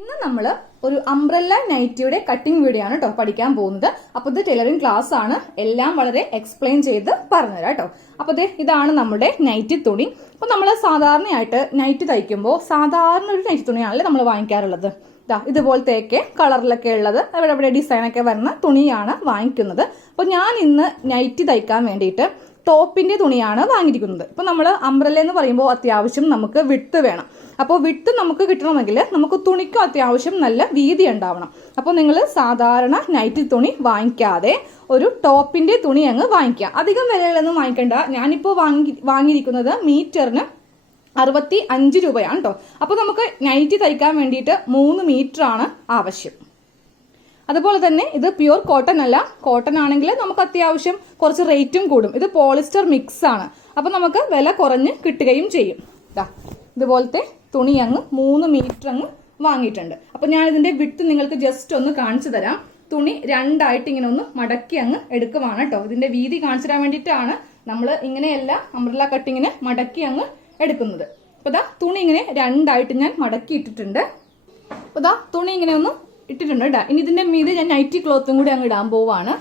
ഇന്ന് നമ്മൾ ഒരു അംബ്രല്ല നൈറ്റിയുടെ കട്ടിംഗ് വീഡിയോ ആണ് കേട്ടോ പഠിക്കാൻ പോകുന്നത്. അപ്പൊ ഇത് ടൈലറിംഗ് ക്ലാസ് ആണ്, എല്ലാം വളരെ എക്സ്പ്ലെയിൻ ചെയ്ത് പറഞ്ഞുതരാം കേട്ടോ. അപ്പൊ ഇതാണ് നമ്മുടെ നൈറ്റി തുണി. അപ്പൊ നമ്മൾ സാധാരണയായിട്ട് നൈറ്റി തയ്ക്കുമ്പോൾ സാധാരണ ഒരു നൈറ്റി തുണിയാണല്ലേ നമ്മൾ വാങ്ങിക്കാറുള്ളത്. ഇതുപോലത്തെയൊക്കെ കളറിലൊക്കെ ഉള്ളത് അവിടെ ഡിസൈനൊക്കെ വരുന്ന തുണിയാണ് വാങ്ങിക്കുന്നത്. അപ്പൊ ഞാൻ ഇന്ന് നൈറ്റി തയ്ക്കാൻ വേണ്ടിയിട്ട് ടോപ്പിന്റെ തുണിയാണ് വാങ്ങിയിരിക്കുന്നത്. ഇപ്പൊ നമ്മൾ അംബ്രല്ല എന്ന് പറയുമ്പോൾ അത്യാവശ്യം നമുക്ക് വിഡ്ത്ത് വേണം. അപ്പോൾ വിഡ്ത്ത് നമുക്ക് കിട്ടണമെങ്കിൽ നമുക്ക് തുണിക്കും അത്യാവശ്യം നല്ല വീതി ഉണ്ടാവണം. അപ്പോൾ നിങ്ങൾ സാധാരണ നൈറ്റി തുണി വാങ്ങിക്കാതെ ഒരു ടോപ്പിന്റെ തുണി അങ്ങ് വാങ്ങിക്കുക. അധികം വിലകളൊന്നും വാങ്ങിക്കണ്ട. ഞാനിപ്പോൾ വാങ്ങിയിരിക്കുന്നത് മീറ്ററിന് 65 രൂപയാണ് കേട്ടോ. അപ്പോൾ നമുക്ക് നൈറ്റി തയ്ക്കാൻ വേണ്ടിയിട്ട് 3 മീറ്റർ ആണ് ആവശ്യം. അതുപോലെ തന്നെ ഇത് പ്യുവർ കോട്ടൺ അല്ല. കോട്ടൺ ആണെങ്കിൽ നമുക്ക് അത്യാവശ്യം കുറച്ച് റേറ്റും കൂടും. ഇത് പോളിസ്റ്റർ മിക്സ് ആണ്. അപ്പൊ നമുക്ക് വില കുറഞ്ഞ് കിട്ടുകയും ചെയ്യും. ഇതുപോലത്തെ തുണി അങ്ങ് 3 മീറ്റർ അങ്ങ് വാങ്ങിയിട്ടുണ്ട്. അപ്പൊ ഞാൻ ഇതിന്റെ വിഡ്ത്ത് നിങ്ങൾക്ക് ജസ്റ്റ് ഒന്ന് കാണിച്ചു തരാം. തുണി രണ്ടായിട്ട് ഇങ്ങനെ ഒന്ന് മടക്കി അങ്ങ് എടുക്കുവാണ് കേട്ടോ. ഇതിന്റെ വീതി കാണിച്ചു തരാൻ വേണ്ടിയിട്ടാണ് നമ്മൾ ഇങ്ങനെയല്ല അംബ്രല്ല കട്ടിങ്ങിന് മടക്കി അങ്ങ് എടുക്കുന്നത്. അപ്പൊ തുണി ഇങ്ങനെ രണ്ടായിട്ട് ഞാൻ മടക്കി ഇട്ടിട്ടുണ്ട്. അപ്പൊ തുണി ഇങ്ങനെ ഒന്ന് ഇട്ടിട്ടുണ്ട് കേട്ടോ. ഇനി ഇതിന്റെ മീതെ ഞാൻ നൈറ്റി ക്ലോത്തും കൂടി അങ്ങ് ഇടാൻ പോവാണ്.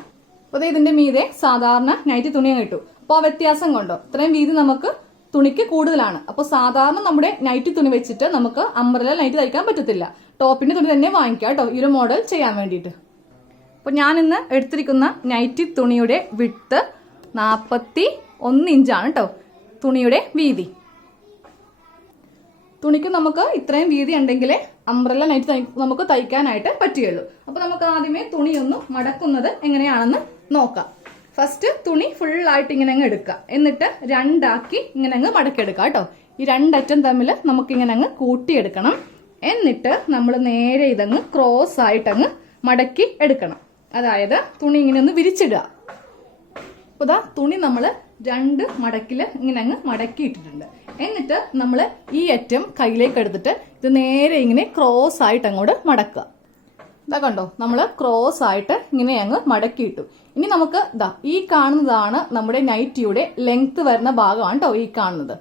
അപ്പൊ ഇതിന്റെ മീതെ സാധാരണ നൈറ്റി തുണി അങ്ങ് ഇട്ടു. അപ്പൊ ആ വ്യത്യാസം കൊണ്ടോ ഇത്രയും വീതി നമുക്ക് തുണിക്ക് കൂടുതലാണ്. അപ്പൊ സാധാരണ നമ്മുടെ നൈറ്റി തുണി വെച്ചിട്ട് നമുക്ക് അംബ്രല്ല നൈറ്റി തയ്ക്കാൻ പറ്റത്തില്ല. ടോപ്പിന്റെ തുണി തന്നെ വാങ്ങിക്കാം കേട്ടോ ഈ ഒരു മോഡൽ ചെയ്യാൻ വേണ്ടിയിട്ട്. അപ്പൊ ഞാൻ ഇന്ന് എടുത്തിരിക്കുന്ന നൈറ്റി തുണിയുടെ വിഡ്ത്ത് 41 ഇഞ്ചാണ് കേട്ടോ തുണിയുടെ വീതി. തുണിക്ക് നമുക്ക് ഇത്രയും വീതി ഉണ്ടെങ്കിലേ അംബ്രല്ല നൈറ്റ് നമുക്ക് തയ്ക്കാനായിട്ട് പറ്റുകയുള്ളൂ. അപ്പൊ നമുക്ക് ആദ്യമേ തുണി ഒന്ന് മടക്കുന്നത് എങ്ങനെയാണെന്ന് നോക്കാം. ഫസ്റ്റ് തുണി ഫുള്ളായിട്ട് ഇങ്ങനെ അങ്ങ് എടുക്കുക. എന്നിട്ട് രണ്ടാക്കി ഇങ്ങനെ അങ്ങ് മടക്കിയെടുക്കുക കേട്ടോ. ഈ രണ്ടറ്റം തമ്മിൽ നമുക്ക് ഇങ്ങനെ അങ്ങ് കൂട്ടിയെടുക്കണം. എന്നിട്ട് നമ്മൾ നേരെ ഇതങ്ങ് ക്രോസ് ആയിട്ട് അങ്ങ് മടക്കി എടുക്കണം. അതായത് തുണി ഇങ്ങനെ ഒന്ന് വിരിച്ചിടുക. അപ്പൊ തുണി നമ്മൾ 2 മടക്കില് ഇങ്ങനെ അങ്ങ് മടക്കി ഇട്ടിട്ടുണ്ട്. എന്നിട്ട് നമ്മൾ ഈ അറ്റം കയ്യിലേക്ക് എടുത്തിട്ട് ഇത് നേരെ ഇങ്ങനെ ക്രോസ് ആയിട്ട് അങ്ങോട്ട് മടക്കുക. കണ്ടോ, നമ്മൾ ക്രോസ് ആയിട്ട് ഇങ്ങനെ അങ്ങ് മടക്കിയിട്ടു. ഇനി നമുക്ക് ഈ കാണുന്നതാണ് നമ്മുടെ നൈറ്റിയുടെ ലെങ്ത് വരുന്ന ഭാഗമാണ് കേട്ടോ ഈ കാണുന്നത്.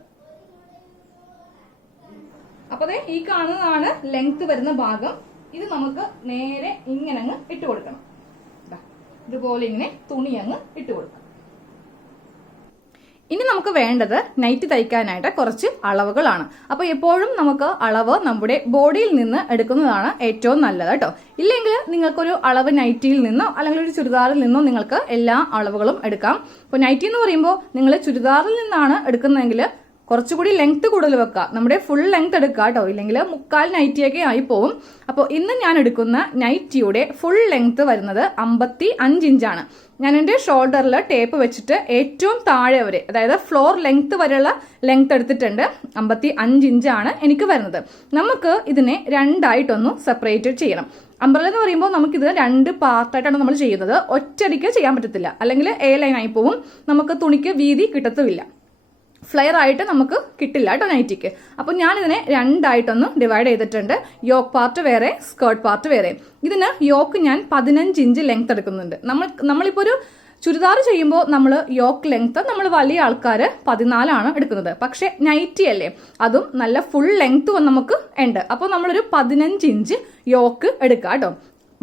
അപ്പൊ ഈ കാണുന്നതാണ് ലെങ്ത് വരുന്ന ഭാഗം. ഇത് നമുക്ക് നേരെ ഇങ്ങനെ അങ്ങ് ഇട്ട് കൊടുക്കണം. ഇതുപോലെ ഇങ്ങനെ തുണി അങ്ങ് ഇട്ട് കൊടുക്കണം. ഇനി നമുക്ക് വേണ്ടത് നൈറ്റി തയ്ക്കാനായിട്ട് കുറച്ച് അളവുകളാണ്. അപ്പൊ എപ്പോഴും നമുക്ക് അളവ് നമ്മുടെ ബോഡിയിൽ നിന്ന് എടുക്കുന്നതാണ് ഏറ്റവും നല്ലത് കേട്ടോ. ഇല്ലെങ്കിൽ നിങ്ങൾക്കൊരു അളവ് നൈറ്റിയിൽ നിന്നോ അല്ലെങ്കിൽ ഒരു ചുരിദാറിൽ നിന്നോ നിങ്ങൾക്ക് എല്ലാ അളവുകളും എടുക്കാം. ഇപ്പൊ നൈറ്റി എന്ന് പറയുമ്പോൾ നിങ്ങൾ ചുരിദാറിൽ നിന്നാണ് എടുക്കുന്നതെങ്കിൽ കുറച്ചുകൂടി ലെങ്ത് കൂടുതൽ വെക്കുക. നമ്മുടെ ഫുൾ ലെങ്ത് എടുക്കുക കേട്ടോ. ഇല്ലെങ്കിൽ 3/4 നൈറ്റിയൊക്കെ ആയി പോവും. അപ്പോൾ ഇന്ന് ഞാൻ എടുക്കുന്ന നൈറ്റിയുടെ ഫുൾ ലെങ്ത് വരുന്നത് 55 ഇഞ്ചാണ്. ഞാൻ എൻ്റെ ഷോൾഡറിൽ ടേപ്പ് വെച്ചിട്ട് ഏറ്റവും താഴെ വരെ, അതായത് ഫ്ലോർ ലെങ്ത് വരെയുള്ള ലെങ്ത് എടുത്തിട്ടുണ്ട്. 55 ഇഞ്ചാണ് എനിക്ക് വരുന്നത്. നമുക്ക് ഇതിനെ രണ്ടായിട്ടൊന്ന് സെപ്പറേറ്റ് ചെയ്യണം. അംബ്രല്ല എന്ന് പറയുമ്പോൾ നമുക്കിത് 2 പാർട്ടായിട്ടാണ് നമ്മൾ ചെയ്യുന്നത്. ഒറ്റയടിക്ക് ചെയ്യാൻ പറ്റത്തില്ല, അല്ലെങ്കിൽ എ ലൈൻ ആയി പോവും. നമുക്ക് തുണിക്ക് വീതി കിട്ടത്തുമില്ല, ഫ്ലെയർ ആയിട്ട് നമുക്ക് കിട്ടില്ല കേട്ടോ നൈറ്റിക്ക്. അപ്പൊ ഞാൻ ഇതിനെ രണ്ടായിട്ടൊന്ന് ഡിവൈഡ് ചെയ്തിട്ടുണ്ട്. യോക്ക് പാർട്ട് വേറെ, സ്കേർട്ട് പാർട്ട് വേറെ. ഇതിന് യോക്ക് ഞാൻ 15 ഇഞ്ച് ലെങ്ത് എടുക്കുന്നുണ്ട്. നമ്മളിപ്പോ ഒരു ചുരിദാർ ചെയ്യുമ്പോൾ നമ്മൾ യോക്ക് ലെങ്ത് നമ്മൾ വലിയ ആൾക്കാർ 14 എടുക്കുന്നത്. പക്ഷെ നൈറ്റി അല്ലേ, അതും നല്ല ഫുൾ ലെങ്ത് നമുക്ക് ഉണ്ട്. അപ്പോൾ നമ്മളൊരു 15 ഇഞ്ച് യോക്ക് എടുക്കുക കേട്ടോ.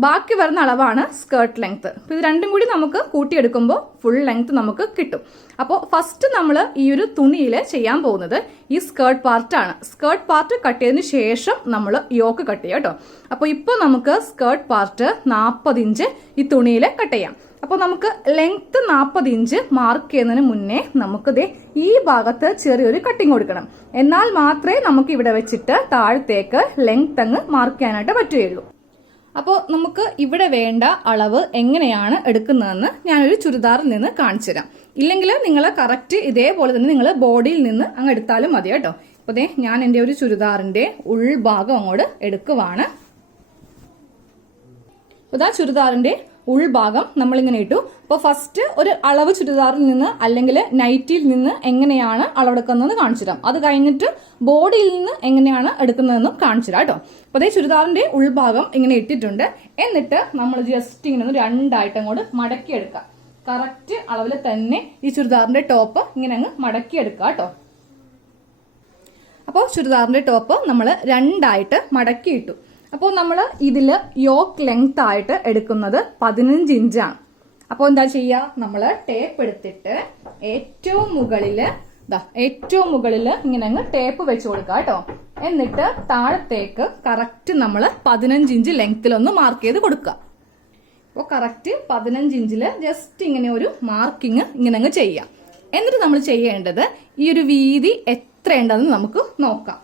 ബാക്കി വരുന്ന അളവാണ് സ്കേർട്ട് ലെങ്ത്. ഇത് രണ്ടും കൂടി നമുക്ക് കൂട്ടിയെടുക്കുമ്പോൾ ഫുൾ ലെങ്ത് നമുക്ക് കിട്ടും. അപ്പോൾ ഫസ്റ്റ് നമ്മൾ ഈ ഒരു തുണിയിൽ ചെയ്യാൻ പോകുന്നത് ഈ സ്കേർട്ട് പാർട്ടാണ്. സ്കേർട്ട് പാർട്ട് കട്ട് ചെയ്തതിന് ശേഷം നമ്മൾ യോക്ക് കട്ട് ചെയ്യാം കേട്ടോ. അപ്പോൾ ഇപ്പോൾ നമുക്ക് സ്കേർട്ട് പാർട്ട് 40 ഇഞ്ച് ഈ തുണിയിൽ കട്ട് ചെയ്യാം. അപ്പോൾ നമുക്ക് ലെങ്ത് 40 ഇഞ്ച് മാർക്ക് ചെയ്യുന്നതിന് മുന്നേ നമുക്കിത് ഈ ഭാഗത്ത് ചെറിയൊരു കട്ടിങ് കൊടുക്കണം. എന്നാൽ മാത്രമേ നമുക്ക് ഇവിടെ വെച്ചിട്ട് താഴത്തേക്ക് ലെങ്ത് അങ്ങ് മാർക്ക് ചെയ്യാനായിട്ട് പറ്റുകയുള്ളൂ. അപ്പോൾ നമുക്ക് ഇവിടെ വേണ്ട അളവ് എങ്ങനെയാണ് എടുക്കുന്നതെന്ന് ഞാനൊരു ചുരിദാറിൽ നിന്ന് കാണിച്ചു തരാം. ഇല്ലെങ്കിൽ നിങ്ങൾ കറക്റ്റ് ഇതേപോലെ തന്നെ നിങ്ങൾ ബോഡിയിൽ നിന്ന് അങ്ങ് എടുത്താലും മതി കേട്ടോ. അപ്പോൾ ഞാൻ എൻ്റെ ഒരു ചുരിദാറിന്റെ ഉൾഭാഗം അങ്ങോട്ട് എടുക്കുവാണ്. അപ്പോൾ ചുരിദാറിന്റെ ഉൾഭാഗം നമ്മളിങ്ങനെ ഇട്ടു. അപ്പോൾ ഫസ്റ്റ് ഒരു അളവ് ചുരിദാറിൽ നിന്ന് അല്ലെങ്കിൽ നൈറ്റിയിൽ നിന്ന് എങ്ങനെയാണ് അളവെടുക്കുന്നതെന്ന് കാണിച്ചു തരാം. അത് കഴിഞ്ഞിട്ട് ബോഡിയിൽ നിന്ന് എങ്ങനെയാണ് എടുക്കുന്നതെന്നും കാണിച്ചു തരാം കേട്ടോ. അപ്പോൾ ചുരിദാറിന്റെ ഉൾഭാഗം ഇങ്ങനെ ഇട്ടിട്ടുണ്ട്. എന്നിട്ട് നമ്മൾ ജസ്റ്റ് ഇങ്ങനെ ഒന്ന് രണ്ടായിട്ട് അങ്ങോട്ട് മടക്കിയെടുക്കുക. കറക്റ്റ് അളവിൽ തന്നെ ഈ ചുരിദാറിന്റെ ടോപ്പ് ഇങ്ങനെ അങ്ങ് മടക്കിയെടുക്കുക കേട്ടോ. അപ്പോൾ ചുരിദാറിന്റെ ടോപ്പ് നമ്മൾ രണ്ടായിട്ട് മടക്കിയിട്ടു. അപ്പോൾ നമ്മൾ ഇതിൽ യോക്ക് ലെങ്ത് ആയിട്ട് എടുക്കുന്നത് 15 ഇഞ്ചാണ്. അപ്പോൾ എന്താ ചെയ്യുക, നമ്മൾ ടേപ്പ് എടുത്തിട്ട് ഏറ്റവും മുകളില് ഇങ്ങനെ അങ്ങ് ടേപ്പ് വെച്ച് കൊടുക്കുക കേട്ടോ. എന്നിട്ട് താഴത്തേക്ക് കറക്റ്റ് നമ്മൾ 15 ഇഞ്ച് ലെങ്ത്തിലൊന്ന് മാർക്ക് ചെയ്ത് കൊടുക്കുക. അപ്പോൾ കറക്റ്റ് 15 ഇഞ്ചില് ജസ്റ്റ് ഇങ്ങനെ ഒരു മാർക്കിങ് ഇങ്ങനെ അങ്ങ് ചെയ്യാം. എന്നിട്ട് നമ്മൾ ചെയ്യേണ്ടത് ഈ ഒരു വീതി എത്രയുണ്ടെന്ന് നമുക്ക് നോക്കാം.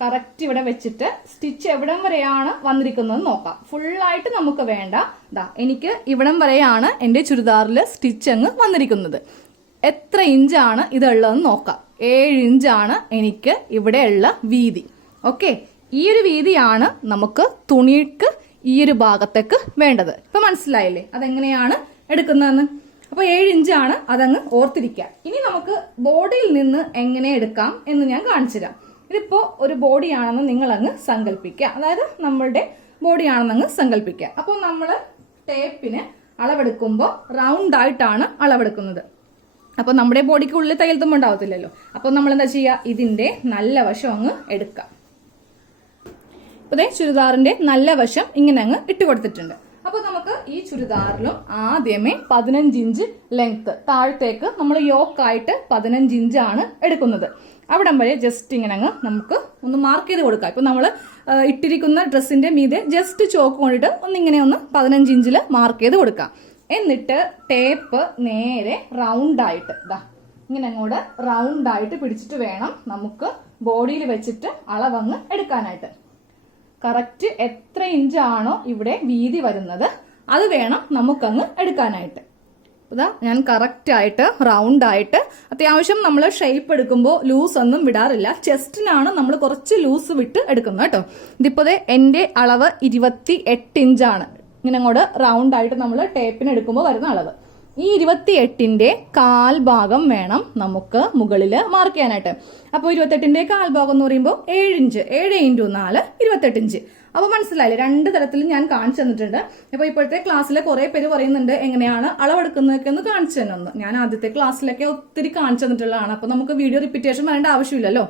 കറക്റ്റ് ഇവിടെ വെച്ചിട്ട് സ്റ്റിച്ച് എവിടം വരെയാണ് വന്നിരിക്കുന്നത് നോക്കാം. ഫുള്ളായിട്ട് നമുക്ക് വേണ്ട. എനിക്ക് ഇവിടം വരെയാണ് എൻ്റെ ചുരിദാറിൽ സ്റ്റിച്ച് അങ്ങ് വന്നിരിക്കുന്നത്. എത്ര ഇഞ്ചാണ് ഇതുള്ളതെന്ന് നോക്കാം. 7 ഇഞ്ചാണ് എനിക്ക് ഇവിടെയുള്ള വീതി. ഓക്കെ, ഈ ഒരു വീതിയാണ് നമുക്ക് തുണിക്ക് ഈ ഒരു ഭാഗത്തേക്ക് വേണ്ടത്. ഇപ്പൊ മനസ്സിലായില്ലേ അതെങ്ങനെയാണ് എടുക്കുന്നതെന്ന്? അപ്പൊ 7 ഇഞ്ചാണ്, അതങ്ങ് ഓർത്തിരിക്കുക. ഇനി നമുക്ക് ബോഡിയിൽ നിന്ന് എങ്ങനെ എടുക്കാം എന്ന് ഞാൻ കാണിച്ചു തരാം. ഇതിപ്പോ ഒരു ബോഡിയാണെന്ന് നിങ്ങൾ അങ്ങ് സങ്കല്പിക്കുക, അതായത് നമ്മളുടെ ബോഡിയാണെന്നങ്ങ് സങ്കല്പിക്കുക. അപ്പോൾ നമ്മൾ ടേപ്പിന് അളവെടുക്കുമ്പോൾ റൗണ്ട് ആയിട്ടാണ് അളവെടുക്കുന്നത്. അപ്പൊ നമ്മുടെ ബോഡിക്ക് ഉള്ളിൽ തയ്യൽ തുമ്പ് ഉണ്ടാവത്തില്ലല്ലോ. അപ്പൊ നമ്മൾ എന്താ ചെയ്യുക, ഇതിന്റെ നല്ല വശം അങ്ങ് എടുക്കാം. ഇപ്പൊ ചുരിദാറിന്റെ നല്ല വശം ഇങ്ങനെ അങ്ങ് ഇട്ട് കൊടുത്തിട്ടുണ്ട്. അപ്പൊ നമുക്ക് ഈ ചുരിദാറിലും ആദ്യമേ 15 ഇഞ്ച് ലെങ്ത് താഴത്തേക്ക് നമ്മൾ യോക്കായിട്ട് 15 ഇഞ്ചാണ് എടുക്കുന്നത്. അവിടം വരെ ജസ്റ്റ് ഇങ്ങനെ അങ്ങ് നമുക്ക് ഒന്ന് മാർക്ക് ചെയ്ത് കൊടുക്കാം. ഇപ്പൊ നമ്മൾ ഇട്ടിരിക്കുന്ന ഡ്രസ്സിന്റെ മീതെ ജസ്റ്റ് ചോക്ക് കൊണ്ടിട്ട് ഒന്നിങ്ങനെ ഒന്ന് 15 ഇഞ്ചിൽ മാർക്ക് ചെയ്ത് കൊടുക്കാം. എന്നിട്ട് ടേപ്പ് നേരെ റൗണ്ടായിട്ട് ഇങ്ങനെ അങ്ങോട്ട് റൗണ്ടായിട്ട് പിടിച്ചിട്ട് വേണം നമുക്ക് ബോഡിയിൽ വെച്ചിട്ട് അളവങ്ങ് എടുക്കാനായിട്ട്. കറക്റ്റ് എത്ര ഇഞ്ചാണോ ഇവിടെ വീതി വരുന്നത് അത് വേണം നമുക്കങ്ങ് എടുക്കാനായിട്ട്. ഞാൻ കറക്റ്റ് ആയിട്ട് റൗണ്ട് ആയിട്ട്, അത്യാവശ്യം നമ്മൾ ഷേപ്പ് എടുക്കുമ്പോൾ ലൂസ് ഒന്നും വിടാറില്ല. ചെസ്റ്റിനാണ് നമ്മൾ കുറച്ച് ലൂസ് വിട്ട് എടുക്കുന്നത് കേട്ടോ. ഇതിപ്പോ എന്റെ അളവ് 28 ഇഞ്ചാണ്. ഇങ്ങനെ അങ്ങോട്ട് റൗണ്ട് ആയിട്ട് നമ്മൾ ടേപ്പിന് എടുക്കുമ്പോൾ വരുന്ന അളവ്. ഈ 28ന്റെ കാൽ ഭാഗം വേണം നമുക്ക് മുകളിൽ മാർക്ക് ചെയ്യാനായിട്ട്. അപ്പോൾ 28ന്റെ കാൽ ഭാഗം എന്ന് പറയുമ്പോൾ 7 ഇഞ്ച്. 7 × 4 28 ഇഞ്ച്. അപ്പൊ മനസ്സിലായില്ലേ, 2 തരത്തിൽ ഞാൻ കാണിച്ചു തന്നിട്ടുണ്ട്. അപ്പൊ ഇപ്പോഴത്തെ ക്ലാസ്സിലെ കുറെ പേര് പറയുന്നുണ്ട് എങ്ങനെയാണ് അളവെടുക്കുന്നതൊക്കെ ഒന്ന് കാണിച്ചു തന്നൊന്ന്. ഞാൻ ആദ്യത്തെ ക്ലാസ്സിലൊക്കെ ഒത്തിരി കാണിച്ചു തന്നിട്ടുള്ളതാണ്. അപ്പൊ നമുക്ക് വീഡിയോ റിപ്പീറ്റേഷൻ വരേണ്ട ആവശ്യമില്ലല്ലോ.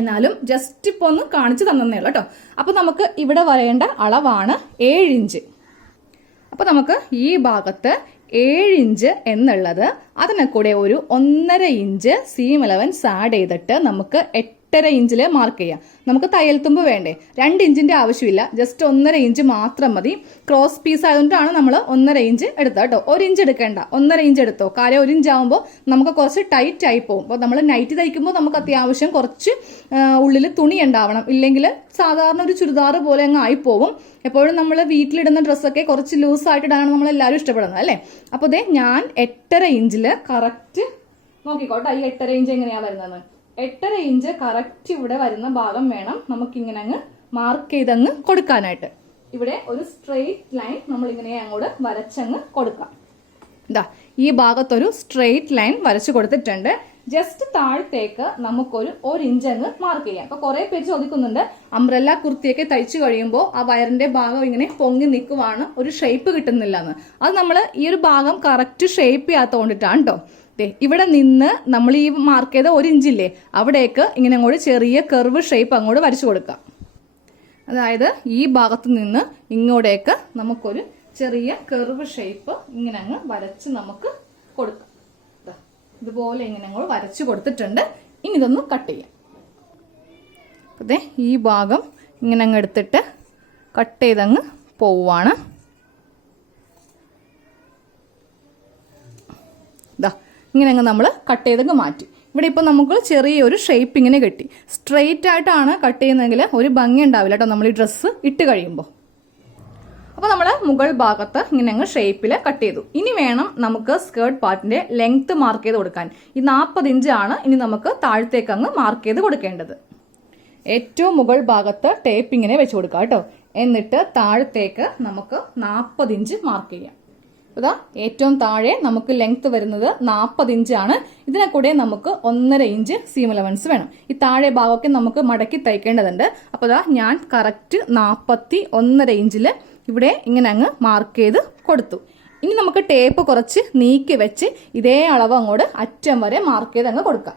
എന്നാലും ജസ്റ്റ് ഇപ്പൊ ഒന്ന് കാണിച്ചു തന്നേ ഉള്ളൂ കേട്ടോ. അപ്പൊ നമുക്ക് ഇവിടെ വരേണ്ട അളവാണ് 7 ഇഞ്ച്. അപ്പൊ നമുക്ക് ഈ ഭാഗത്ത് 7 ഇഞ്ച് എന്നുള്ളത് അതിനെ കൂടെ ഒരു 1.5 ഇഞ്ച് സീം അലവൻസ് ആഡ് ചെയ്തിട്ട് നമുക്ക് 8.5 ഇഞ്ചിൽ മാർക്ക് ചെയ്യാം. നമുക്ക് തയ്യൽ തുമ്പ് വേണ്ടേ, 2 ഇഞ്ചിന്റെ ആവശ്യമില്ല, ജസ്റ്റ് 1.5 ഇഞ്ച് മാത്രം മതി. ക്രോസ് പീസ് ആയതുകൊണ്ടാണ് നമ്മൾ 1.5 ഇഞ്ച് എടുത്തത് കേട്ടോ. 1 ഇഞ്ച് എടുക്കേണ്ട, 1.5 ഇഞ്ച് എടുത്തോ. കാര്യം 1 ഇഞ്ച് ആകുമ്പോൾ നമുക്ക് കുറച്ച് ടൈറ്റ് ആയി പോകും. അപ്പോൾ നമ്മൾ നൈറ്റ് തയ്ക്കുമ്പോൾ നമുക്ക് അത്യാവശ്യം കുറച്ച് ഉള്ളിൽ തുണി ഉണ്ടാവണം, ഇല്ലെങ്കിൽ സാധാരണ ഒരു ചുരിദാർ പോലെ അങ്ങ് ആയിപ്പോവും. എപ്പോഴും നമ്മൾ വീട്ടിലിടുന്ന ഡ്രസ്സൊക്കെ കുറച്ച് ലൂസായിട്ടിടാണ് നമ്മൾ എല്ലാവരും ഇഷ്ടപ്പെടുന്നത് അല്ലേ. അപ്പോൾ ഞാൻ 8.5 ഇഞ്ചിൽ കറക്റ്റ് നോക്കിക്കോട്ടെ. ഈ 8.5 ഇഞ്ച് എങ്ങനെയാ വരുന്നത്? 8.5 ഇഞ്ച് കറക്റ്റ് ഇവിടെ വരുന്ന ഭാഗം വേണം നമുക്കിങ്ങനെ അങ്ങ് മാർക്ക് ചെയ്തങ്ങ് കൊടുക്കാനായിട്ട്. ഇവിടെ ഒരു സ്ട്രെയിറ്റ് ലൈൻ നമ്മൾ ഇങ്ങനെ അങ്ങോട്ട് വരച്ചങ്ങ് കൊടുക്കാം. ഈ ഭാഗത്തൊരു സ്ട്രെയിറ്റ് ലൈൻ വരച്ചു കൊടുത്തിട്ടുണ്ട്. ജസ്റ്റ് താഴത്തേക്ക് നമുക്കൊരു 1 ഇഞ്ച് അങ്ങ് മാർക്ക് ചെയ്യാം. അപ്പൊ കുറെ പേര് ചോദിക്കുന്നുണ്ട്, അംബ്രല്ല കുർത്തിയൊക്കെ തയ്ച്ചു കഴിയുമ്പോൾ ആ വയറിന്റെ ഭാഗം ഇങ്ങനെ പൊങ്ങി നിൽക്കുവാണ്, ഒരു ഷേപ്പ് കിട്ടുന്നില്ല എന്ന്. അത് നമ്മൾ ഈ ഒരു ഭാഗം കറക്റ്റ് ഷേപ്പ് ചെയ്യാത്തോണ്ടിട്ടാണ് കേട്ടോ. ഇവിടെ നിന്ന് നമ്മൾ ഈ മാർക്ക് ചെയ്ത 1 ഇഞ്ചില്ലേ, അവിടേക്ക് ഇങ്ങനെ അങ്ങോട്ട് ചെറിയ കർവ് ഷേപ്പ് അങ്ങോട്ട് വരച്ചു കൊടുക്കാം. അതായത് ഈ ഭാഗത്ത് നിന്ന് ഇങ്ങോട്ടേക്ക് നമുക്കൊരു ചെറിയ കർവ് ഷേപ്പ് ഇങ്ങനെ അങ്ങ് വരച്ച് നമുക്ക് കൊടുക്കാം. ഇതുപോലെ ഇങ്ങനെ അങ്ങോട്ട് വരച്ചു കൊടുത്തിട്ടുണ്ട്. ഇനി ഇതൊന്ന് കട്ട് ചെയ്യാം. അതെ, ഈ ഭാഗം ഇങ്ങനെ അങ്ങ് എടുത്തിട്ട് കട്ട് ചെയ്തങ്ങ് പോവാണ്. ഇങ്ങനെ അങ്ങ് നമ്മൾ കട്ട് ചെയ്തങ്ങ് മാറ്റി. ഇവിടെ ഇപ്പൊ നമുക്ക് ചെറിയൊരു ഷേപ്പ് ഇങ്ങനെ കിട്ടി. സ്ട്രെയിറ്റ് ആയിട്ടാണ് കട്ട് ചെയ്യുന്നതെങ്കിൽ ഒരു ഭംഗി ഉണ്ടാവില്ല കേട്ടോ നമ്മൾ ഈ ഡ്രസ്സ് ഇട്ട് കഴിയുമ്പോൾ. അപ്പൊ നമ്മൾ മുകൾ ഭാഗത്ത് ഇങ്ങനെ അങ്ങ് ഷേപ്പിൽ കട്ട് ചെയ്തു. ഇനി വേണം നമുക്ക് സ്കേർട്ട് പാർട്ടിന്റെ ലെങ്ത് മാർക്ക് ചെയ്ത് കൊടുക്കാൻ. ഈ 40 ഇഞ്ചാണ് ഇനി നമുക്ക് താഴത്തേക്ക് അങ്ങ് മാർക്ക് ചെയ്ത് കൊടുക്കേണ്ടത്. ഏറ്റവും മുകൾ ഭാഗത്ത് ടേപ്പ് ഇങ്ങനെ വെച്ച് കൊടുക്കാം കേട്ടോ. എന്നിട്ട് താഴത്തേക്ക് നമുക്ക് 40 ഇഞ്ച് മാർക്ക് ചെയ്യാം. അതാ ഏറ്റവും താഴെ നമുക്ക് ലെങ്ത് വരുന്നത് 40 ഇഞ്ചാണ്. ഇതിനെ കൂടെ നമുക്ക് 1.5 ഇഞ്ച് സീം അലവൻസ് വേണം. ഈ താഴെ ഭാഗമൊക്കെ നമുക്ക് മടക്കി തയ്ക്കേണ്ടതുണ്ട്. അപ്പൊ ഞാൻ കറക്റ്റ് 41.5 ഇഞ്ചില് ഇവിടെ ഇങ്ങനെ അങ്ങ് മാർക്ക് ചെയ്ത് കൊടുത്തു. ഇനി നമുക്ക് ടേപ്പ് കുറച്ച് നീക്കി വെച്ച് ഇതേ അളവ് അങ്ങോട്ട് അറ്റം വരെ മാർക്ക് ചെയ്ത് അങ്ങ് കൊടുക്കാം.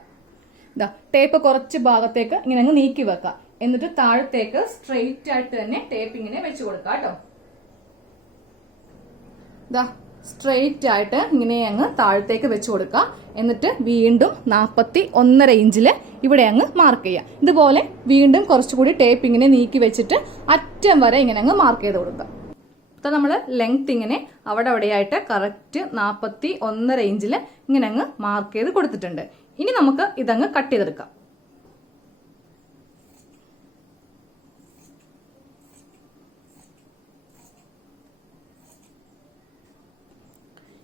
ടേപ്പ് കുറച്ച് ഭാഗത്തേക്ക് ഇങ്ങനെ അങ്ങ് നീക്കി വെക്കാം. എന്നിട്ട് താഴത്തേക്ക് സ്ട്രെയിറ്റ് ആയിട്ട് തന്നെ ടേപ്പ് ഇങ്ങനെ വെച്ച് കൊടുക്കുക കേട്ടോ. ഇതാ സ്ട്രെയിറ്റ് ആയിട്ട് ഇങ്ങനെ അങ്ങ് താഴത്തേക്ക് വെച്ച് കൊടുക്കുക. എന്നിട്ട് വീണ്ടും 41.5 ഇഞ്ചില് ഇവിടെ അങ്ങ് മാർക്ക് ചെയ്യുക. ഇതുപോലെ വീണ്ടും കുറച്ചുകൂടി ടേപ്പ് ഇങ്ങനെ നീക്കി വെച്ചിട്ട് അറ്റം വരെ ഇങ്ങനെ അങ്ങ് മാർക്ക് ചെയ്ത് കൊടുക്കുക. അപ്പോൾ നമ്മൾ ലെങ്ത് ഇങ്ങനെ അവിടെയായിട്ട് കറക്റ്റ് 41.5 ഇഞ്ചില് ഇങ്ങനെ അങ്ങ് മാർക്ക് ചെയ്ത് കൊടുത്തിട്ടുണ്ട്. ഇനി നമുക്ക് ഇതങ്ങ് കട്ട് ചെയ്തെടുക്കാം.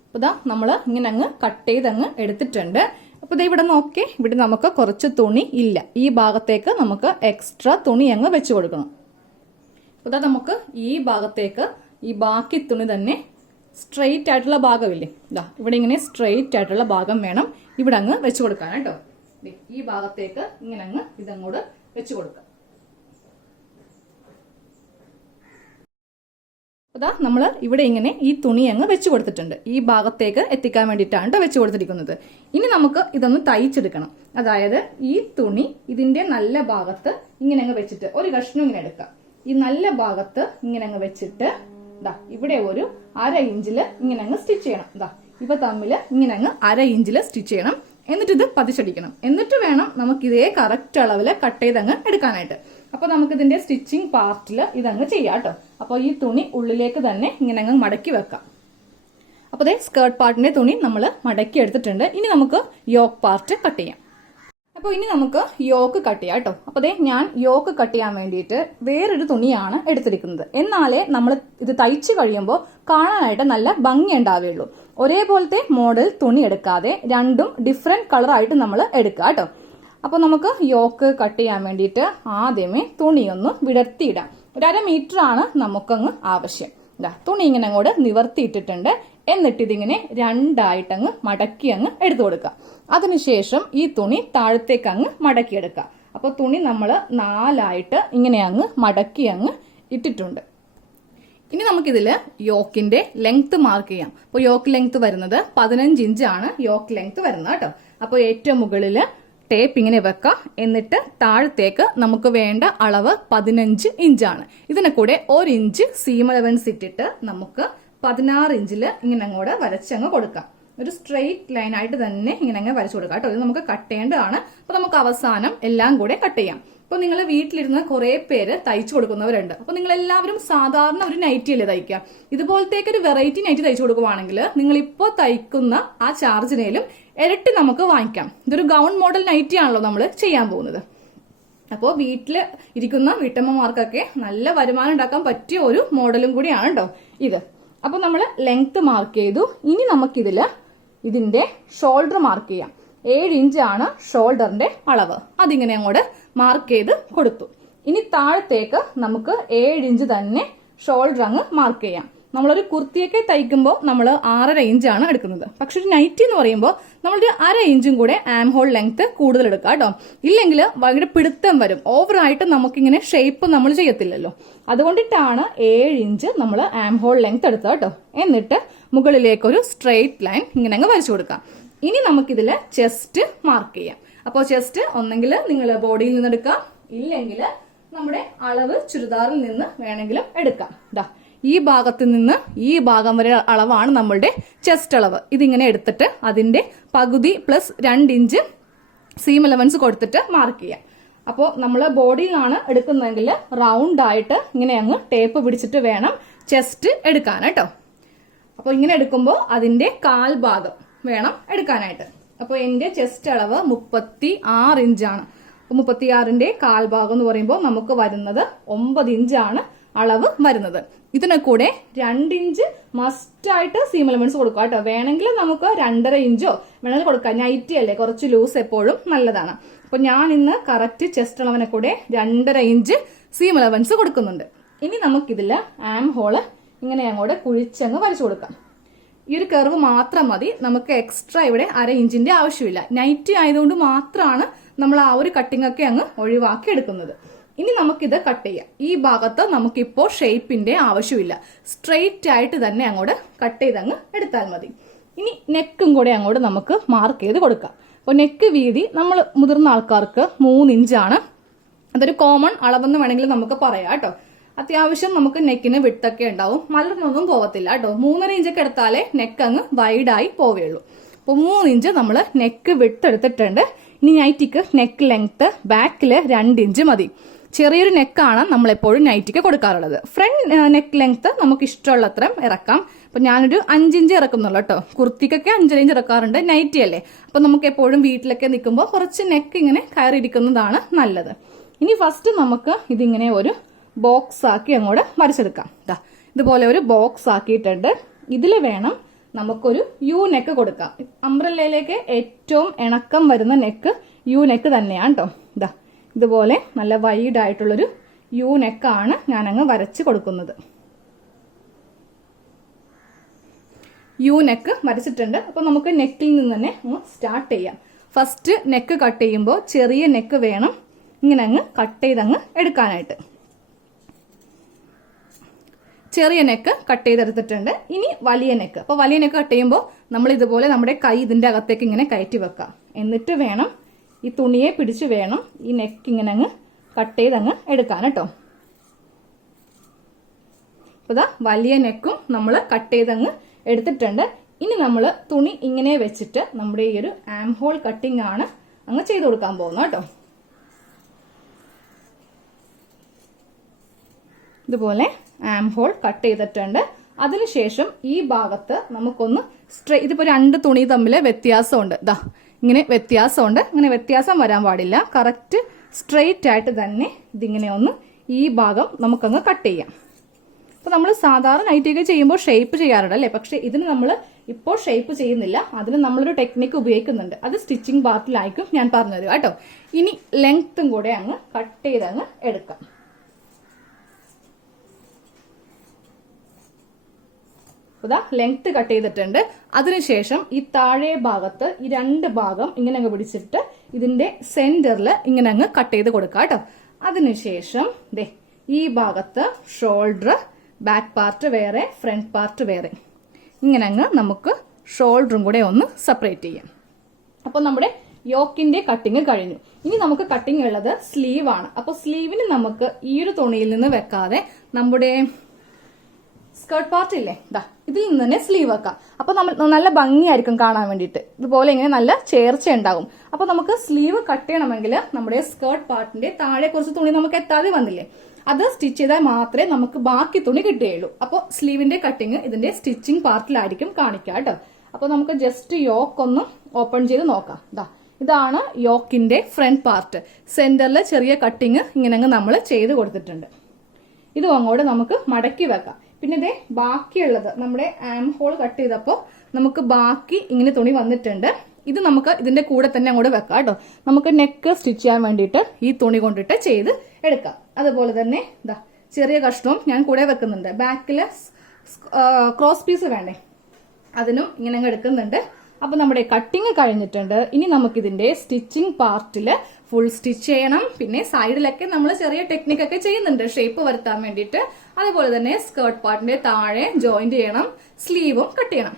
അപ്പോൾ ഇതാ നമ്മൾ ഇങ്ങനെ അങ്ങ് കട്ട് ചെയ്തങ്ങ് എടുത്തിട്ടുണ്ട്. അപ്പോൾ ഇത് ഇവിടെ നോക്കി, ഇവിടെ നമുക്ക് കുറച്ച് തുണി ഇല്ല. ഈ ഭാഗത്തേക്ക് നമുക്ക് എക്സ്ട്രാ തുണി അങ്ങ് വെച്ച് കൊടുക്കണം. അപ്പോൾ ഇതാ നമുക്ക് ഈ ഭാഗത്തേക്ക് ഈ ബാക്കി തുണി തന്നെ സ്ട്രെയിറ്റ് ആയിട്ടുള്ള ഭാഗമില്ലേ, ഇതാ ഇവിടെ ഇങ്ങനെ സ്ട്രെയിറ്റ് ആയിട്ടുള്ള ഭാഗം വേണം ഇവിടെ അങ്ങ് വെച്ച് കൊടുക്കാൻ കേട്ടോ. ഈ ഭാഗത്തേക്ക് ഇങ്ങനെ അങ്ങ് ഇതങ്ങോട്ട് വെച്ച് കൊടുക്കാം. അതാ നമ്മൾ ഇവിടെ ഇങ്ങനെ ഈ തുണി അങ്ങ് വെച്ച് കൊടുത്തിട്ടുണ്ട്. ഈ ഭാഗത്തേക്ക് എത്തിക്കാൻ വേണ്ടിയിട്ടാണ് വെച്ച് കൊടുത്തിരിക്കുന്നത്. ഇനി നമുക്ക് ഇതൊന്ന് തയ്ച്ചെടുക്കണം. അതായത് ഈ തുണി ഇതിന്റെ നല്ല ഭാഗത്ത് ഇങ്ങനെ അങ്ങ് വെച്ചിട്ട് ഒരു കഷ്ണം ഇങ്ങനെ എടുക്കാം. ഈ നല്ല ഭാഗത്ത് ഇങ്ങനെ അങ്ങ് വെച്ചിട്ട് ഇതാ ഇവിടെ ഒരു 1/2 ഇഞ്ചില് ഇങ്ങനെ അങ്ങ് സ്റ്റിച്ച് ചെയ്യണം. ഇതാ ഇവ തമ്മിൽ ഇങ്ങനെ അങ്ങ് 1/2 ഇഞ്ചില് സ്റ്റിച്ച് ചെയ്യണം. എന്നിട്ട് ഇത് പതിച്ചടിക്കണം. എന്നിട്ട് വേണം നമുക്ക് ഇതേ കറക്റ്റ് അളവില് കട്ട് ചെയ്തങ്ങ് എടുക്കാനായിട്ട്. അപ്പൊ നമുക്ക് ഇതിന്റെ സ്റ്റിച്ചിങ് പാർട്ടില് ഇതങ്ങ് ചെയ്യാം കേട്ടോ. അപ്പൊ ഈ തുണി ഉള്ളിലേക്ക് തന്നെ ഇങ്ങനെ അങ്ങ് മടക്കി വെക്കാം. അപ്പൊ ഇതേ സ്കേർട്ട് പാർട്ടിന്റെ തുണി നമ്മൾ മടക്കി എടുത്തിട്ടുണ്ട്. ഇനി നമുക്ക് യോക്ക് പാർട്ട് കട്ട് ചെയ്യാം. അപ്പോൾ ഇനി നമുക്ക് യോക്ക് കട്ട് ചെയ്യാം കേട്ടോ. അപ്പോൾ ദേ ഞാൻ യോക്ക് കട്ട് ചെയ്യാൻ വേണ്ടിയിട്ട് വേറൊരു തുണിയാണ് എടുത്തിരിക്കുന്നത്. എന്നാലേ നമ്മൾ ഇത് തയ്ച്ചു കഴിയുമ്പോൾ കാണാനായിട്ട് നല്ല ഭംഗി ഉണ്ടാവുകയുള്ളൂ. ഒരേപോലത്തെ മോഡൽ തുണി എടുക്കാതെ രണ്ടും ഡിഫറെന്റ് കളറായിട്ട് നമ്മൾ എടുക്കുക കേട്ടോ. അപ്പോൾ നമുക്ക് യോക്ക് കട്ട് ചെയ്യാൻ വേണ്ടിയിട്ട് ആദ്യമേ തുണിയൊന്ന് വിടർത്തിയിടാം. 1/2 മീറ്റർ ആണ് നമുക്കങ്ങ് ആവശ്യം. തുണി ഇങ്ങനെ അങ്ങോട്ട് നിവർത്തിയിട്ടിട്ടുണ്ട്. എന്നിട്ട് ഇതിങ്ങനെ രണ്ടായിട്ടങ്ങ് മടക്കി അങ്ങ് എടുത്തു കൊടുക്കുക. അതിനുശേഷം ഈ തുണി താഴത്തേക്ക് അങ്ങ് മടക്കിയെടുക്കുക. അപ്പൊ തുണി നമ്മൾ 4ആയിട്ട് ഇങ്ങനെ അങ്ങ് മടക്കി അങ്ങ് ഇട്ടിട്ടുണ്ട്. ഇനി നമുക്കിതില് യോക്കിന്റെ ലെങ്ത് മാർക്ക് ചെയ്യാം. അപ്പോൾ യോക്ക് ലെങ്ത് വരുന്നത് 15 ഇഞ്ചാണ് യോക്ക് ലെങ്ത് വരുന്നത് കേട്ടോ. അപ്പോൾ ഏറ്റവും മുകളില് ടേപ്പ് ഇങ്ങനെ വെക്കാം. എന്നിട്ട് താഴത്തേക്ക് നമുക്ക് വേണ്ട അളവ് 15 ഇഞ്ചാണ്. ഇതിനെ കൂടെ 1 ഇഞ്ച് സീം അലവൻസ് ഇട്ടിട്ട് നമുക്ക് 16 ഇഞ്ചില് ഇങ്ങനെ അങ്ങോട്ട് വരച്ചങ്ങ് കൊടുക്കാം. ഒരു സ്ട്രെയിറ്റ് ലൈൻ ആയിട്ട് തന്നെ ഇങ്ങനെ അങ്ങ് വരച്ചു കൊടുക്കാം കേട്ടോ. ഇത് നമുക്ക് കട്ട് ചെയ്യേണ്ടതാണ്. അപ്പൊ നമുക്ക് അവസാനം എല്ലാം കൂടെ കട്ട് ചെയ്യാം. അപ്പൊ നിങ്ങൾ വീട്ടിലിരുന്ന് കുറെ പേര് തയ്ച്ചു കൊടുക്കുന്നവരുണ്ട്. അപ്പൊ നിങ്ങൾ എല്ലാവരും സാധാരണ ഒരു നൈറ്റി അല്ലേ തയ്ക്കുക. ഇതുപോലത്തേക്ക് ഒരു വെറൈറ്റി നൈറ്റി തയ്ച്ചു കൊടുക്കുവാണെങ്കിൽ നിങ്ങൾ ഇപ്പോൾ തയ്ക്കുന്ന ആ ചാർജിനേലും ഇരട്ടി നമുക്ക് വാങ്ങിക്കാം. ഇതൊരു ഗൗൺ മോഡൽ നൈറ്റി ആണല്ലോ നമ്മൾ ചെയ്യാൻ പോകുന്നത്. അപ്പോൾ വീട്ടില് ഇരിക്കുന്ന വീട്ടമ്മമാർക്കൊക്കെ നല്ല വരുമാനം ഉണ്ടാക്കാൻ പറ്റിയ ഒരു മോഡലും കൂടിയാണ് കേട്ടോ ഇത്. അപ്പൊ നമ്മൾ ലെങ്ത് മാർക്ക് ചെയ്തു. ഇനി നമുക്കിതില് ഇതിന്റെ ഷോൾഡർ മാർക്ക് ചെയ്യാം. 7 ഇഞ്ചാണ് ഷോൾഡറിന്റെ അളവ്. അതിങ്ങനെ അങ്ങോട്ട് മാർക്ക് ചെയ്ത് കൊടുത്തു. ഇനി താഴത്തേക്ക് നമുക്ക് 7 ഇഞ്ച് തന്നെ ഷോൾഡർ അങ്ങ് മാർക്ക് ചെയ്യാം. നമ്മളൊരു കുർത്തിയൊക്കെ തയ്ക്കുമ്പോൾ നമ്മൾ 6.5 ഇഞ്ചാണ് എടുക്കുന്നത്. പക്ഷെ ഒരു നൈറ്റി എന്ന് പറയുമ്പോൾ നമ്മളൊരു 1/2 ഇഞ്ചും കൂടെ ആം ഹോൾ ലെങ്ത് കൂടുതൽ എടുക്കാം കേട്ടോ. ഇല്ലെങ്കിൽ ഭയങ്കര പിടുത്തം വരും. ഓവറായിട്ട് നമുക്കിങ്ങനെ ഷേപ്പ് നമ്മൾ ചെയ്യത്തില്ലല്ലോ. അതുകൊണ്ടിട്ടാണ് 7 ഇഞ്ച് നമ്മൾ ആം ഹോൾ ലെങ്ത് എടുത്തത് കേട്ടോ. എന്നിട്ട് മുകളിലേക്ക് ഒരു സ്ട്രെയിറ്റ് ലൈൻ ഇങ്ങനെ അങ്ങ് വരച്ചു കൊടുക്കാം. ഇനി നമുക്കിതില് ചെസ്റ്റ് മാർക്ക് ചെയ്യാം. അപ്പോൾ ചെസ്റ്റ് ഒന്നെങ്കിൽ നിങ്ങൾ ബോഡിയിൽ നിന്ന് എടുക്കാം, ഇല്ലെങ്കിൽ നമ്മുടെ അളവ് ചുരിദാറിൽ നിന്ന് വേണമെങ്കിലും എടുക്കാം. ഈ ഭാഗത്ത് നിന്ന് ഈ ഭാഗം വരെ അളവാണ് നമ്മളുടെ ചെസ്റ്റ് അളവ്. ഇതിങ്ങനെ എടുത്തിട്ട് അതിന്റെ പകുതി പ്ലസ് 2 ഇഞ്ച് സീം അലവൻസ് കൊടുത്തിട്ട് മാർക്ക് ചെയ്യാം. അപ്പോൾ നമ്മൾ ബോഡിയിലാണ് എടുക്കുന്നതെങ്കിൽ റൗണ്ട് ആയിട്ട് ഇങ്ങനെ അങ്ങ് ടേപ്പ് പിടിച്ചിട്ട് വേണം ചെസ്റ്റ് എടുക്കാൻ കേട്ടോ. അപ്പോൾ ഇങ്ങനെ എടുക്കുമ്പോൾ അതിന്റെ കാൽ ഭാഗം വേണം എടുക്കാനായിട്ട്. അപ്പോൾ എന്റെ ചെസ്റ്റ് അളവ് 36 ഇഞ്ചാണ്. 36ന്റെ കാൽ ഭാഗം എന്ന് പറയുമ്പോൾ നമുക്ക് വരുന്നത് 9 ഇഞ്ചാണ് അളവ് വരുന്നത്. ഇതിനെ കൂടെ 2 ഇഞ്ച് മസ്റ്റായിട്ട് സീം അലവൻസ് കൊടുക്കുക കേട്ടോ. വേണമെങ്കിൽ നമുക്ക് 2.5 ഇഞ്ചോ വേണമെങ്കിൽ കൊടുക്കാം. നൈറ്റി അല്ലേ, കുറച്ച് ലൂസ് എപ്പോഴും നല്ലതാണ്. അപ്പൊ ഞാൻ ഇന്ന് കറക്റ്റ് ചെസ്റ്റ് അളവിനെ കൂടെ 2.5 ഇഞ്ച് സീം അലവൻസ് കൊടുക്കുന്നുണ്ട്. ഇനി നമുക്കിതില് ആം ഹോള് ഇങ്ങനെ അങ്ങോട്ട് കുഴിച്ചങ്ങ് വരച്ചു കൊടുക്കാം. ഈ ഒരു കർവ് മാത്രം മതി. നമുക്ക് എക്സ്ട്രാ ഇവിടെ 1/2 ഇഞ്ചിന്റെ ആവശ്യമില്ല. നൈറ്റി ആയതുകൊണ്ട് മാത്രമാണ് നമ്മൾ ആ ഒരു കട്ടിംഗ് ഒക്കെ അങ്ങ് ഒഴിവാക്കി എടുക്കുന്നത്. ഇനി നമുക്കിത് കട്ട് ചെയ്യാം. ഈ ഭാഗത്ത് നമുക്കിപ്പോൾ ഷേപ്പിന്റെ ആവശ്യമില്ല. സ്ട്രെയിറ്റ് ആയിട്ട് തന്നെ അങ്ങോട്ട് കട്ട് ചെയ്തങ്ങ് എടുത്താൽ മതി. ഇനി നെക്കും കൂടെ അങ്ങോട്ട് നമുക്ക് മാർക്ക് ചെയ്ത് കൊടുക്കാം. അപ്പോൾ നെക്ക് വീതി നമ്മൾ മുതിർന്ന ആൾക്കാർക്ക് 3 ഇഞ്ചാണ് അതൊരു കോമൺ അളവെന്ന് വേണമെങ്കിൽ നമുക്ക് പറയാം കേട്ടോ. അത്യാവശ്യം നമുക്ക് നെക്കിന് വിട്ടൊക്കെ ഉണ്ടാവും, മലർന്നൊന്നും പോകത്തില്ല കേട്ടോ. 3.5 ഇഞ്ചൊക്കെ എടുത്താലേ നെക്ക് അങ്ങ് വൈഡായി പോവുകയുള്ളൂ. അപ്പോൾ 3 ഇഞ്ച് നമ്മൾ നെക്ക് വിട്ടെടുത്തിട്ടുണ്ട്. ഇനി നൈറ്റിക്ക് നെക്ക് ലെങ്ത് ബാക്കിൽ 2 ഇഞ്ച് മതി. ചെറിയൊരു നെക്കാണ് നമ്മളെപ്പോഴും നൈറ്റിക്ക് കൊടുക്കാറുള്ളത്. ഫ്രണ്ട് നെക്ക് ലെങ്ത് നമുക്ക് ഇഷ്ടമുള്ള അത്രയും ഇറക്കാം. അപ്പൊ ഞാനൊരു 5 ഇഞ്ച് ഇറക്കുന്നുള്ളൂ കേട്ടോ. കുർത്തിക്കൊക്കെ 5 ഇഞ്ച് ഇറക്കാറുണ്ട്, നൈറ്റി അല്ലേ. അപ്പൊ നമുക്ക് എപ്പോഴും വീട്ടിലൊക്കെ നിൽക്കുമ്പോൾ കുറച്ച് നെക്ക് ഇങ്ങനെ കയറിയിരിക്കുന്നതാണ് നല്ലത്. ഇനി ഫസ്റ്റ് നമുക്ക് ഇതിങ്ങനെ ഒരു ബോക്സ് ആക്കി അങ്ങോട്ട് വരച്ചെടുക്കാം. ഇതുപോലെ ഒരു ബോക്സ് ആക്കിയിട്ടുണ്ട്. ഇതിൽ വേണം നമുക്കൊരു യു നെക്ക് കൊടുക്കാം. അംബ്രല്ലയിലേക്ക് ഏറ്റവും ഇണക്കം വരുന്ന നെക്ക് യു നെക്ക് തന്നെയാണ് കേട്ടോ. ഇതുപോലെ നല്ല വൈഡ് ആയിട്ടുള്ളൊരു യു നെക്കാണ് ഞാനങ്ങ് വരച്ച് കൊടുക്കുന്നത്. യു നെക്ക് വരച്ചിട്ടുണ്ട്. അപ്പൊ നമുക്ക് നെക്കിൽ നിന്ന് തന്നെ സ്റ്റാർട്ട് ചെയ്യാം. ഫസ്റ്റ് നെക്ക് കട്ട് ചെയ്യുമ്പോൾ ചെറിയ നെക്ക് വേണം ഇങ്ങനെ അങ്ങ് കട്ട് ചെയ്തങ്ങ് എടുക്കാനായിട്ട്. ചെറിയ നെക്ക് കട്ട് ചെയ്തെടുത്തിട്ടുണ്ട്. ഇനി വലിയ നെക്ക്. അപ്പോൾ വലിയ നെക്ക് കട്ട് ചെയ്യുമ്പോൾ നമ്മൾ ഇതുപോലെ നമ്മുടെ കൈ ഇതിന്റെ അകത്തേക്ക് ഇങ്ങനെ കയറ്റി വെക്കാം. എന്നിട്ട് വേണം ഈ തുണിയെ പിടിച്ച് വേണം ഈ നെക്ക് ഇങ്ങനെ അങ്ങ് കട്ട് ചെയ്തങ്ങ് എടുക്കാൻ കേട്ടോ. അപ്പോൾ ഇതാ വലിയ നെക്കും നമ്മൾ കട്ട് ചെയ്തങ്ങ് എടുത്തിട്ടുണ്ട്. ഇനി നമ്മൾ തുണി ഇങ്ങനെ വെച്ചിട്ട് നമ്മുടെ ഈ ഒരു ആം ഹോൾ കട്ടിംഗ് ആണ് അങ്ങ് ചെയ്ത് കൊടുക്കാൻ പോകുന്നത് കേട്ടോ. ഇതുപോലെ ആം ഹോൾ കട്ട് ചെയ്തിട്ടുണ്ട്. അതിനുശേഷം ഈ ഭാഗത്ത് നമുക്കൊന്ന് ഇതിപ്പോ 2 തുണി തമ്മിൽ വ്യത്യാസമുണ്ട്. ഇങ്ങനെ വ്യത്യാസമുണ്ട്. ഇങ്ങനെ വ്യത്യാസം വരാൻ പാടില്ല. കറക്റ്റ് സ്ട്രെയിറ്റ് ആയിട്ട് തന്നെ ഇതിങ്ങനെ ഒന്ന് ഈ ഭാഗം നമുക്കങ്ങ് കട്ട് ചെയ്യാം. അപ്പൊ നമ്മൾ സാധാരണ നൈറ്റിയൊക്കെ ചെയ്യുമ്പോൾ ഷേപ്പ് ചെയ്യാറുണ്ട് അല്ലേ. പക്ഷെ ഇതിന് നമ്മൾ ഇപ്പോൾ ഷേപ്പ് ചെയ്യുന്നില്ല. അതിന് നമ്മളൊരു ടെക്നിക്ക് ഉപയോഗിക്കുന്നുണ്ട്. അത് സ്റ്റിച്ചിങ് പാർട്ടിലായിരിക്കും ഞാൻ പറഞ്ഞുതരും കേട്ടോ. ഇനി ലെങ്ത്തും കൂടെ അങ്ങ് കട്ട് ചെയ്തങ്ങ് എടുക്കാം. ലെങ്ത് കട്ട് ചെയ്തിട്ടുണ്ട്. അതിനുശേഷം ഈ താഴെ ഭാഗത്ത് ഈ 2 ഭാഗം ഇങ്ങനെ അങ്ങ് പിടിച്ചിട്ട് ഇതിന്റെ സെന്ററിൽ ഇങ്ങനെ അങ്ങ് കട്ട് ചെയ്ത് കൊടുക്കാം കേട്ടോ. അതിനുശേഷം ഈ ഭാഗത്ത് ഷോൾഡർ, ബാക്ക് പാർട്ട് വേറെ, ഫ്രണ്ട് പാർട്ട് വേറെ, ഇങ്ങനെ അങ്ങ് നമുക്ക് ഷോൾഡറും കൂടെ ഒന്ന് സെപ്പറേറ്റ് ചെയ്യാം. അപ്പൊ നമ്മുടെ യോക്കിന്റെ കട്ടിങ് കഴിഞ്ഞു. ഇനി നമുക്ക് കട്ടിങ് ഉള്ളത് സ്ലീവ് ആണ്. അപ്പൊ സ്ലീവിന് നമുക്ക് ഈ ഒരു തുണിയിൽ നിന്ന് വെക്കാതെ നമ്മുടെ സ്കേർട്ട് പാർട്ട് ഇല്ലേ, ഇതിൽ നിന്ന് തന്നെ സ്ലീവ് വെക്കാം. അപ്പൊ നമ്മൾ നല്ല ഭംഗിയായിരിക്കും കാണാൻ വേണ്ടിയിട്ട്. ഇതുപോലെ ഇങ്ങനെ നല്ല ചേർച്ച ഉണ്ടാകും. അപ്പൊ നമുക്ക് സ്ലീവ് കട്ട് ചെയ്യണമെങ്കിൽ നമ്മുടെ സ്കേർട്ട് പാർട്ടിന്റെ താഴെ കുറച്ച് തുണി നമുക്ക് എത്താതെ വന്നില്ലേ, അത് സ്റ്റിച്ച് ചെയ്താൽ മാത്രമേ നമുക്ക് ബാക്കി തുണി കിട്ടുകയുള്ളൂ. അപ്പോൾ സ്ലീവിന്റെ കട്ടിങ് ഇതിന്റെ സ്റ്റിച്ചിങ് പാർട്ടിലായിരിക്കും കാണിക്കുക കേട്ടോ. അപ്പൊ നമുക്ക് ജസ്റ്റ് യോക്ക് ഒന്ന് ഓപ്പൺ ചെയ്ത് നോക്കാം. ഇതാണ് യോക്കിന്റെ ഫ്രണ്ട് പാർട്ട്. സെന്ററിൽ ചെറിയ കട്ടിങ് ഇങ്ങനെ നമ്മൾ ചെയ്ത് കൊടുത്തിട്ടുണ്ട്. ഇതും അങ്ങോട്ട് നമുക്ക് മടക്കി വെക്കാം. പിന്നെ ഇതേ ബാക്കിയുള്ളത് നമ്മുടെ ആം ഹോൾ കട്ട് ചെയ്തപ്പോൾ നമുക്ക് ബാക്കി ഇങ്ങനെ തുണി വന്നിട്ടുണ്ട്. ഇത് നമുക്ക് ഇതിന്റെ കൂടെ തന്നെ അങ്ങോട്ട് വെക്കാം കേട്ടോ. നമുക്ക് നെക്ക് സ്റ്റിച്ച് ചെയ്യാൻ വേണ്ടിയിട്ട് ഈ തുണി കൊണ്ടിട്ട് ചെയ്ത് എടുക്കാം. അതുപോലെ തന്നെ ചെറിയ കഷ്ണവും ഞാൻ കൂടെ വെക്കുന്നുണ്ട്. ബാക്കില് ക്രോസ് പീസ് വേണ്ടേ, അതിനും ഇങ്ങനെ അങ്ങ് എടുക്കുന്നുണ്ട്. അപ്പൊ നമ്മുടെ കട്ടിങ് കഴിഞ്ഞിട്ടുണ്ട്. ഇനി നമുക്കിതിന്റെ സ്റ്റിച്ചിങ് പാർട്ടില് ഫുൾ സ്റ്റിച്ച് ചെയ്യണം. പിന്നെ സൈഡിലൊക്കെ നമ്മൾ ചെറിയ ടെക്നിക്കൊക്കെ ചെയ്യുന്നുണ്ട് ഷേപ്പ് വരുത്താൻ വേണ്ടിയിട്ട്. അതുപോലെ തന്നെ സ്കേർട്ട് പാർട്ടിന്റെ താഴെ ജോയിന്റ് ചെയ്യണം, സ്ലീവും കട്ട് ചെയ്യണം.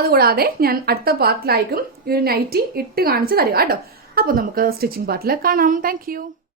അതുകൂടാതെ ഞാൻ അടുത്ത പാർട്ടിലായിരിക്കും ഈ ഒരു നൈറ്റി ഇട്ട് കാണിച്ചു തരിക കേട്ടോ. അപ്പൊ നമുക്ക് സ്റ്റിച്ചിങ് പാർട്ടിൽ കാണാം. താങ്ക്